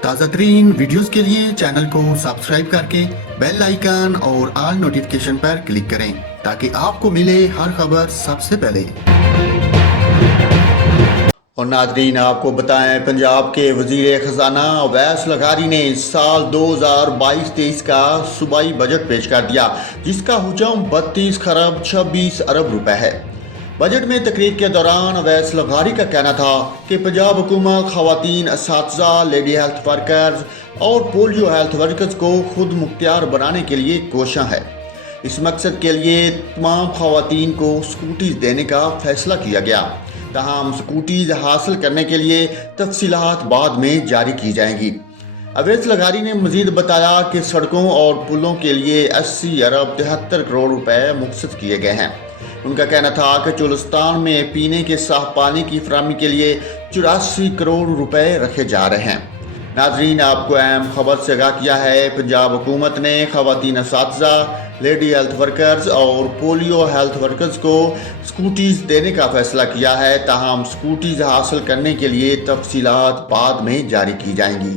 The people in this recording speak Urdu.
تازہ ترین ویڈیوز کے لیے چینل کو سبسکرائب کر کے بیل آئیکن اور آل نوٹیفیکیشن پر کلک کریں تاکہ آپ کو ملے ہر خبر سب سے پہلے۔ اور ناظرین، آپ کو بتائیں، پنجاب کے وزیر خزانہ اویس لغاری نے سال 2022-23 کا صوبائی بجٹ پیش کر دیا، جس کا حجم 32 خرب 26 ارب روپے ہے۔ بجٹ میں تقریر کے دوران اویس لغاری کا کہنا تھا کہ پنجاب حکومت خواتین اساتذہ، لیڈی ہیلتھ ورکرز اور پولیو ہیلتھ ورکرز کو خود مختار بنانے کے لیے کوشاں ہے۔ اس مقصد کے لیے تمام خواتین کو سکوٹیز دینے کا فیصلہ کیا گیا، تاہم سکوٹیز حاصل کرنے کے لیے تفصیلات بعد میں جاری کی جائیں گی۔ اویس لغاری نے مزید بتایا کہ سڑکوں اور پلوں کے لیے 80 ارب 73 کروڑ روپے مختص کیے گئے ہیں۔ ان کا کہنا تھا کہ چولستان میں پینے کے صاف پانی کی فراہمی کے لیے 84 کروڑ روپے رکھے جا رہے ہیں۔ ناظرین، آپ کو اہم خبر سے آگاہ کیا ہے، پنجاب حکومت نے خواتین اساتذہ، لیڈی ہیلتھ ورکرز اور پولیو ہیلتھ ورکرز کو سکوٹیز دینے کا فیصلہ کیا ہے، تاہم سکوٹیز حاصل کرنے کے لیے تفصیلات بعد میں جاری کی جائیں گی۔